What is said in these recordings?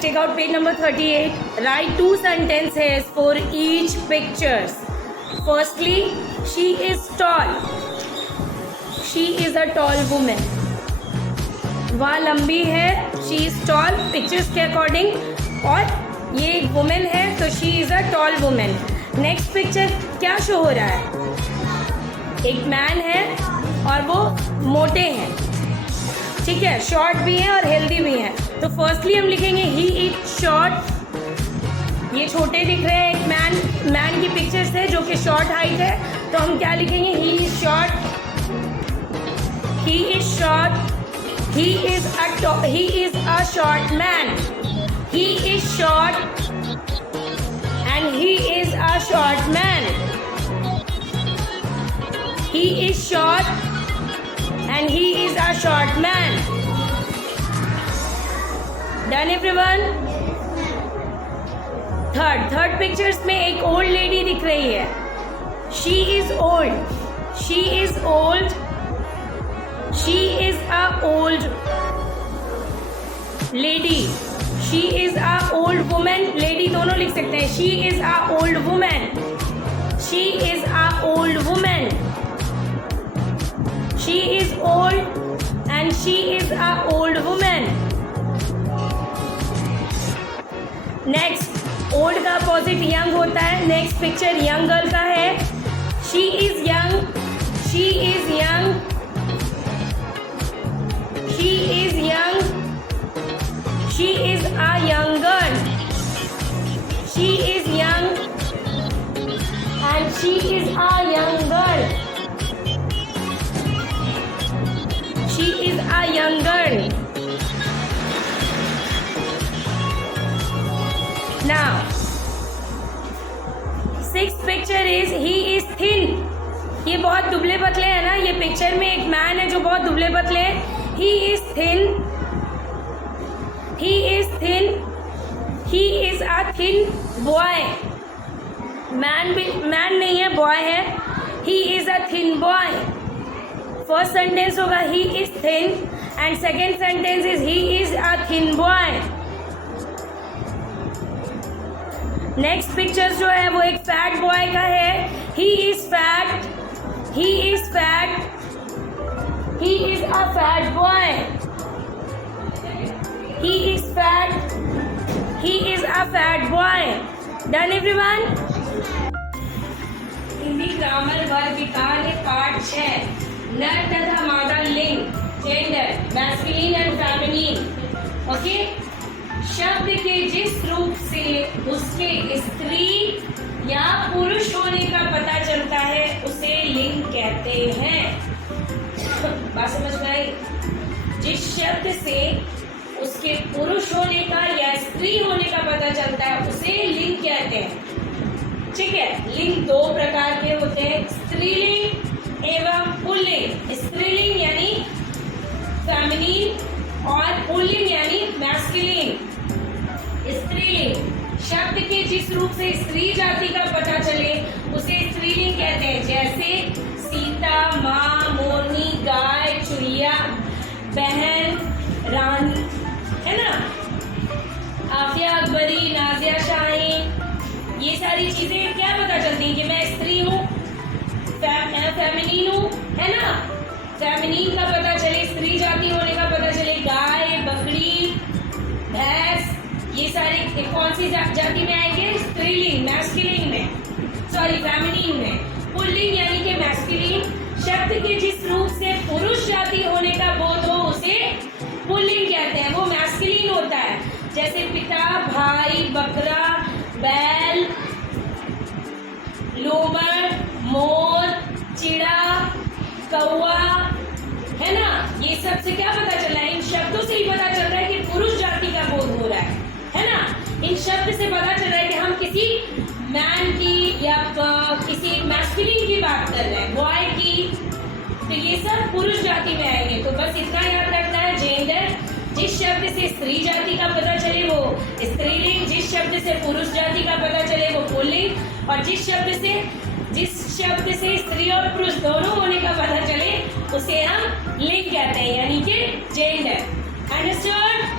take out page number 38. Write 2 sentences for each pictures. Firstly, she is tall. She is a tall woman. वह लंबी है. She is tall. Pictures के according. और ये एक woman है तो she is a tall woman. Next picture क्या शो हो रहा है? एक मैन है और वो मोटे हैं. ठीक है, शॉर्ट भी हैं और हेल्दी भी हैं. तो फर्स्टली हम लिखेंगे ही इज शॉर्ट. ये छोटे दिख रहे हैं. एक मैन की पिक्चर्स है जो कि शॉर्ट हाइट है. तो हम क्या लिखेंगे? He is short. He is short. He is a short man. He is short and he is a short man. He is short and he is a short man. Done everyone? Third pictures में एक old lady दिख रही है. She is old. She is old. She is a old lady. She is a old woman. Lady दोनों लिख सकते हैं. She is a old woman. She is a old woman. She is old and she is a old woman. Next, old का opposite young होता है. Next picture young girl का है. She is young. She is young. She is young. She is a young girl. She is young and she is a young girl. She is a young girl. Now, sixth picture is he is thin. ये बहुत दुबले पतले हैं ना. ये picture में एक man है जो बहुत दुबले पतले हैं. He is thin. He is thin. He is a thin boy. Man नहीं है, बॉय है. He is a thin boy. First sentence होगा he is thin and second sentence is he is a thin boy. Next picture जो है वो एक fat boy का है. He is fat. He is fat. He is a fat boy. He is fat. He is a fat boy. Done everyone? Hindi grammar वर्ग विकार part 6. नर तथा मादा लिंग, gender, masculine and feminine. Okay. शब्द के जिस रूप से उसके स्त्री या पुरुष होने का पता चलता है उसे लिंग कहते हैं. बात समझ में आई? जिस शब्द से उसके पुरुष होने का या स्त्री होने का पता चलता है उसे लिंग कहते हैं. ठीक है. लिंग 2 प्रकार के होते हैं, स्त्रीलिंग एवं पुल्लिंग. स्त्रीलिंग यानी फेमिनिन और पुल्लिंग यानी मैस्कुलिन. स्त्रीलिंग शब्द के जिस रूप से स्त्री जाति का पता चले उसे स्त्रीलिंग कहते हैं. जैसे सीता, माँ, मोरनी, गाय, चुहिया, बहन, रानी, है ना. आफिया, अकबरी, नाजिया, शाहीन, ये सारी चीजें क्या पता चलती हैं कि मैं स्त्री हूँ, फेमिनिन हूँ, है ना. फेमिनिन का पता चले, स्त्री जाति होने का पता चले. गाय, बकरी, भैंस, ये सारे कौन सी जाति में आएंगे? स्त्रीलिंग, मैस्कुलिन में, सॉरी फेमिनिन में. पुल्लिंग यानी कि मैस्कुलिन. शब्द के जिस रूप से पुरुष जाति होने का बोध हो उसे पुल्लिंग कहते हैं, वो मैस्कुलिन होता है. जैसे पिता, भाई, बकरा, बैल, लोमड़, मोर, चिड़ा, कौवा, है ना. ये सब से क्या पता चल रहा है? इन शब्दों से ही पता चल रहा है कि पुरुष जाति का बोध हो रहा है ना. इन शब्द से पता चल रहा है कि हम किसी मैन की या किसी मैस्कुलिन की बात कर रहे हैं, बॉय की. तो ये सब पुरुष जाति में आएंगे. तो बस इतना याद रखना है. जेंडर, जिस शब्द से स्त्री जाति का पता चले वो स्त्रीलिंग. जिस शब्द से पुरुष जाति का पता चले वो पुल्लिंग. और जिस शब्द से स्त्री और पुरुष दोनों होने का पता चले उसे हम लिंग कहते हैं, यानी कि जेंडर. अंडरस्टूड?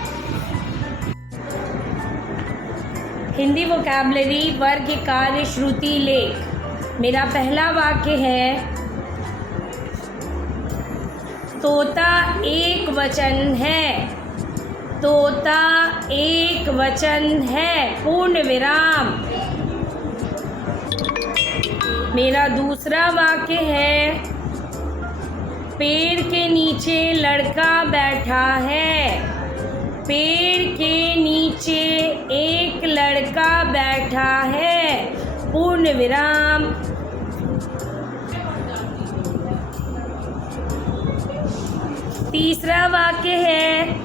हिंदी वोकैबलरी वर्ग कार्य श्रुति लेख। मेरा पहला वाक्य है तोता एक वचन है। तोता एक वचन है, पूर्ण विराम। मेरा दूसरा वाक्य है पेड़ के नीचे लड़का बैठा है। पेड़ के नीचे एक लड़का बैठा है, पूर्ण विराम। तीसरा वाक्य है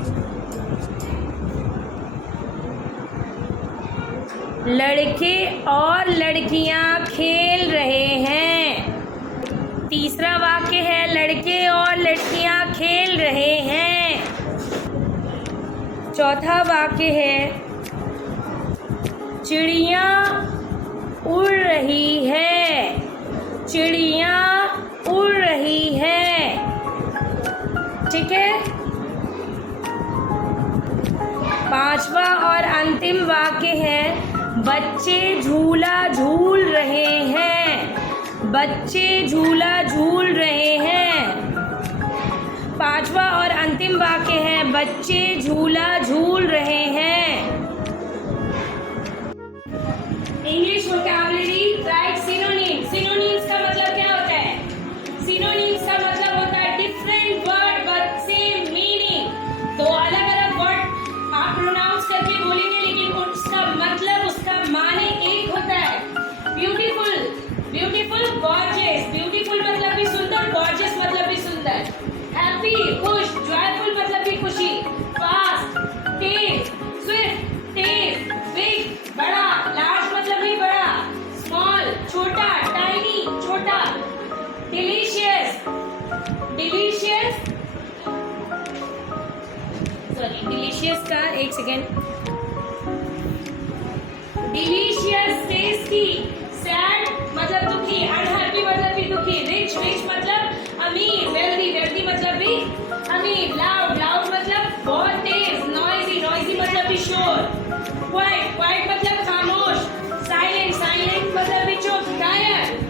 लड़के और लड़कियां खेल रहे हैं। तीसरा वाक्य है लड़के और लड़कियां खेल रहे हैं। चौथा वाक्य है चिड़िया उड़ रही है। चिड़िया उड़ रही है। ठीक है। पांचवा और अंतिम वाक्य है बच्चे झूला झूल रहे हैं। बच्चे झूला झूल रहे हैं। पांचवा और अंतिम वाक्य है बच्चे झूला झूल रहे हैं। English vocabulary right synonyms. Synonyms का मतलब क्या होता है? सिनोनिम्स का मतलब होता है different word but same meaning. तो अलग अलग वर्ड आप प्रोनाउंस करके बोलेंगे लेकिन उसका मतलब उसका माने एक होता है। Beautiful, beautiful, gorgeous. ब्यूटीफुल मतलब भी सुंदर, गॉर्जियस मतलब भी सुंदर। हैप्पी, खुश, जॉयफुल मतलब भी खुशी। फास्ट, तेज, स्विफ्ट, तेज, बिग, बड़ा, लार्ज मतलब भी बड़ा। स्मॉल, छोटा, टाइनी, छोटा। डिलीशियस, डिलीशियस, सॉरी डिलीशियस का एक सेकेंड। Delicious, tasty. सैड मतलब दुखी, अनहैप्पी मतलब भी दुखी। रिच, रिच मतलब अमीर। वेल्दी, वेल्दी मतलब भी अमीर। लाउड, लाउड मतलब बहुत तेज। नॉइजी, नॉइजी मतलब भी शोर। क्वाइट, क्वाइट मतलब खामोश। साइलेंट, साइलेंट मतलब भी चुप। टायर्ड,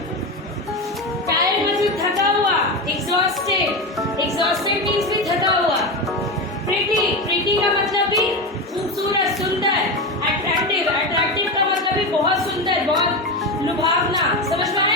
टायर्ड मतलब थका हुआ। एग्जॉस्टेड, एग्जॉस्टेड मीन्स भी थका हुआ। प्रिटी, प्रिटी का मतलब भी खूबसूरत, सुंदर। अट्रैक्टिव, अट्रैक्टिव का मतलब भी बहुत सुंदर, बहुत लुभावना। समझ में